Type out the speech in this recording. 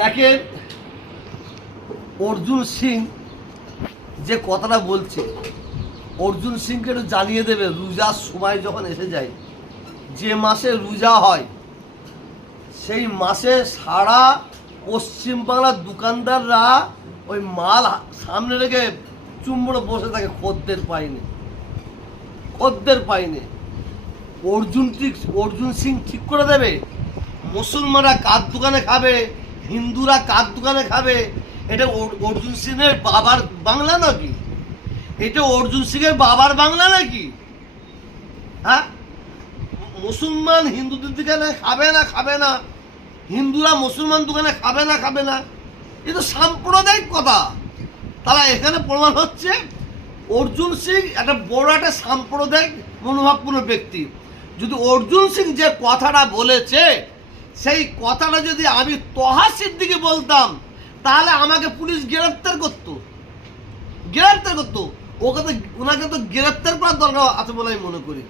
দেখেন অর্জুন সিং যে কথাটা বলছে, অর্জুন সিংকে একটু জানিয়ে দেবে রোজার সময় যখন এসে যায়, যে মাসে রোজা হয় সেই মাসে সারা পশ্চিমবাংলার দোকানদাররা ওই মাল সামনে রেখে চুম্বড়ে বসে থাকে, খদ্দের পায়নি। অর্জুন সিং ঠিক করে দেবে মুসলমানরা কার দোকানে খাবে, হিন্দুরা কার দোকানে খাবে। এটা অর্জুন সিংয়ের বাবার বাংলা নাকি? এটা অর্জুন সিংয়ের বাবার বাংলা নাকি? হ্যাঁ, মুসলমান হিন্দুদের দোকানে খাবে না, হিন্দুরা মুসলমান দোকানে খাবে না, এ তো সাম্প্রদায়িক কথা। তারা এখানে প্রমাণ হচ্ছে অর্জুন সিং একটা বড় একটা সাম্প্রদায়িক মনোভাবপূর্ণ ব্যক্তি। যদি অর্জুন সিং যে কথাটা বলেছে সেই কথাটা যদি আমি তোহা সিদ্দিকে বলতাম তাহলে আমাকে পুলিশ গ্রেফতার করতো। ওনাকে তো গ্রেফতার করার দরকার আছে বলে আমি মনে করি।